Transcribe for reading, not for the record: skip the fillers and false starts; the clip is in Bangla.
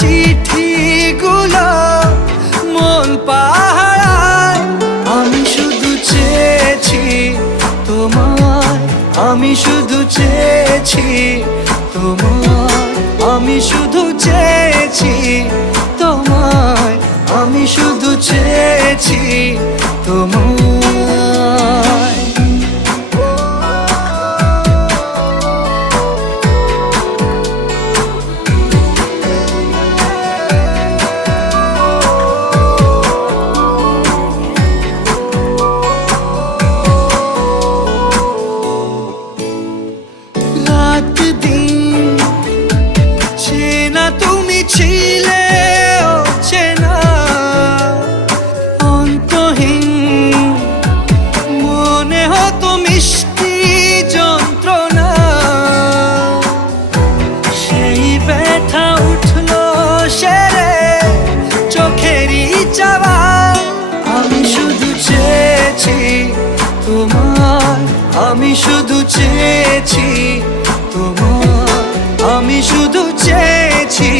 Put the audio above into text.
চিঠিগুলো মন পাহারায়। আমি শুধু চেয়েছি তোমায়, আমি শুধু চেয়েছি তোমায়, আমি শুধু চেয়েছি তোমায়, আমি শুধু চেয়েছি তোমায়। রাত দিন চেনা তুমি ছিলে চেনা অন্তহীন, মনে হতো মিষ্টি যন্ত্রণা। সেই ব্যথা উঠলো সেরে চোখেরই চাওয়ায়। আমি শুধু চেয়েছি তোমার, আমি শুধু চেয়েছি তোমার, আমি শুধু চেয়েছি